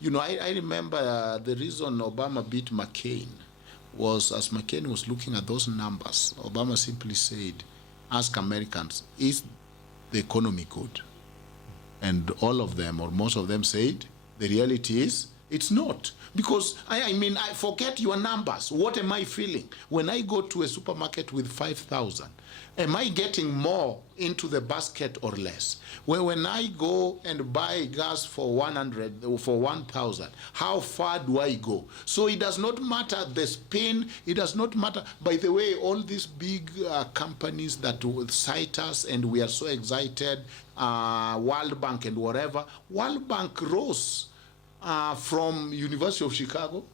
You know, I remember the reason Obama beat McCain was, as McCain was looking at those numbers, Obama simply said, ask Americans, is the economy good? And all of them, or most of them, said, the reality is, it's not. Because, I mean, I forget your numbers. What am I feeling? When I go to a supermarket with 5,000, am I getting more into the basket or less? When I go and buy gas for 100 or for 1,000, how far do I go? So it does not matter the spin. It does not matter. By the way, all these big companies that will cite us and we are so excited, World Bank and whatever, World Bank rose from University of Chicago,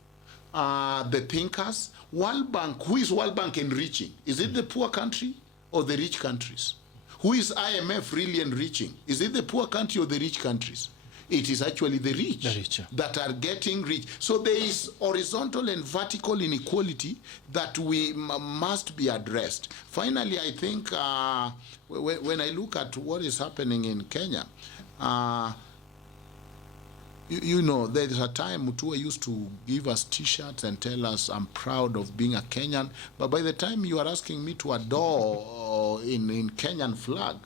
the thinkers. World Bank, who is World Bank enriching? Is it the poor country or the rich countries? Who is IMF really enriching? Is it the poor country or the rich countries? It is actually the rich that are getting rich. So there is horizontal and vertical inequality that we must be addressed. Finally, I think when I look at what is happening in Kenya, you know, there is a time Mutua used to give us T-shirts and tell us, I'm proud of being a Kenyan. But by the time you are asking me to adore in Kenyan flag,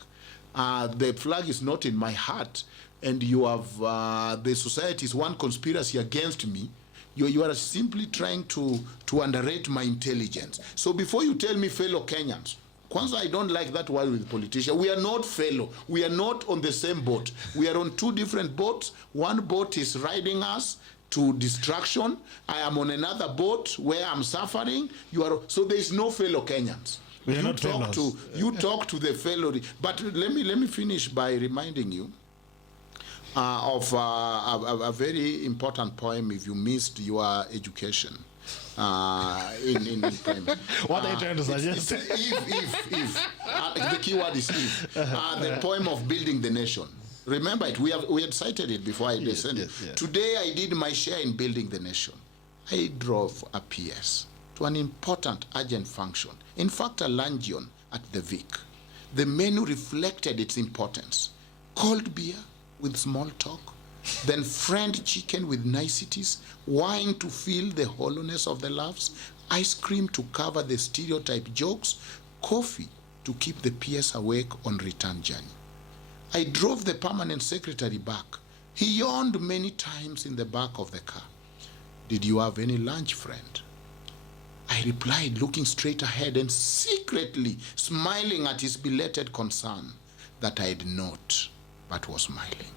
the flag is not in my heart. And you have, the society is one conspiracy against me. You are simply trying to underrate my intelligence. So before you tell me fellow Kenyans, Kwanzaa, I don't like that word with politicians. We are not fellow. We are not on the same boat. We are on two different boats. One boat is riding us to destruction. I am on another boat where I'm suffering. You are, so there is no fellow Kenyans. You talk to the fellow. But let me finish by reminding you of a very important poem if you missed your education. In primary. What are you trying to suggest? If the key word is if. The poem of Building the Nation. Remember it. We had cited it before I descended. Yes. Today I did my share in building the nation. I drove a PS to an important urgent function. In fact, a luncheon at the Vic. The menu reflected its importance. Cold beer with small talk, then fried chicken with niceties, wine to fill the hollowness of the laughs, ice cream to cover the stereotype jokes, coffee to keep the PS awake on return journey. I drove the permanent secretary back. He yawned many times in the back of the car. Did you have any lunch, friend? I replied, looking straight ahead and secretly smiling at his belated concern that I had not, but was smiling.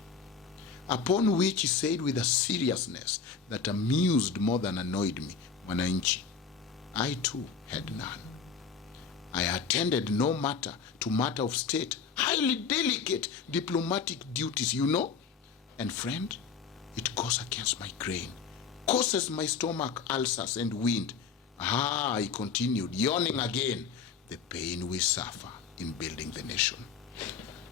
Upon which he said with a seriousness that amused more than annoyed me, Mwananchi, I too had none. I attended no matter to matter of state, highly delicate diplomatic duties, you know. And friend, it goes against my grain, causes my stomach ulcers and wind. He continued, yawning again, the pain we suffer in building the nation.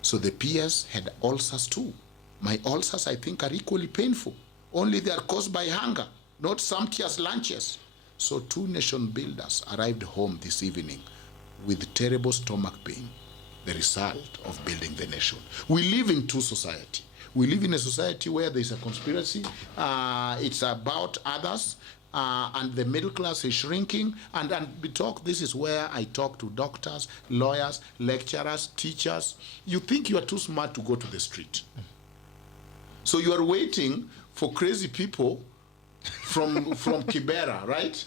So the PS had ulcers too. My ulcers, I think, are equally painful. Only they are caused by hunger, not sumptuous lunches. So two nation builders arrived home this evening with terrible stomach pain, the result of building the nation. We live in two societies. We live in a society where there is a conspiracy. It's about others, and the middle class is shrinking. And we talk, this is where I talk to doctors, lawyers, lecturers, teachers. You think you are too smart to go to the street. So you are waiting for crazy people from Kibera, right?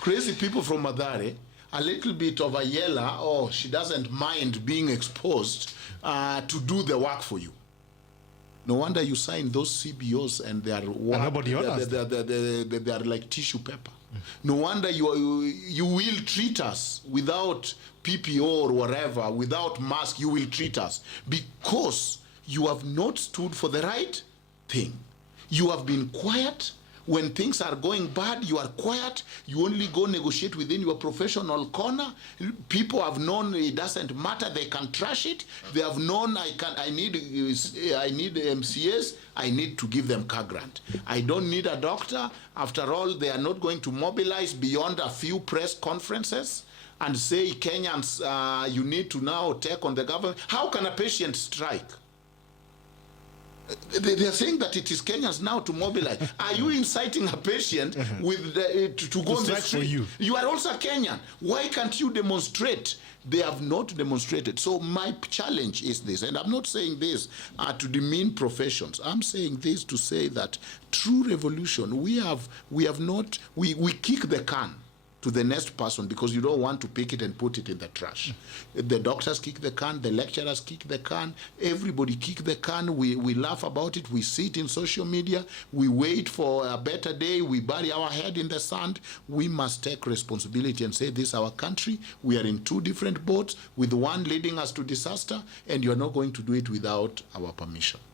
Crazy people from Mathare, a little bit of AYIELA, she doesn't mind being exposed to do the work for you. No wonder you sign those CBOs and they are like tissue paper. No wonder you will treat us without PPO or whatever, without mask, you will treat us because you have not stood for the right thing. You have been quiet. When things are going bad, you are quiet. You only go negotiate within your professional corner. People have known it doesn't matter. They can trash it. They have known I need MCAs. I need to give them car grant. I don't need a doctor. After all, they are not going to mobilize beyond a few press conferences and say, Kenyans, you need to now take on the government. How can a patient strike? They are saying that it is Kenyans now to mobilize. Are you inciting a patient with to go on the street? For you. You are also Kenyan. Why can't you demonstrate? They have not demonstrated. So my challenge is this, and I'm not saying this to demean professions. I'm saying this to say that true revolution, we kick the can to the next person because you don't want to pick it and put it in the trash. The doctors kick the can, the lecturers kick the can, everybody kick the can. We laugh about it, we see it in social media, we wait for a better day, we bury our head in the sand. We must take responsibility and say, this is our country, we are in two different boats, with one leading us to disaster, and you're not going to do it without our permission.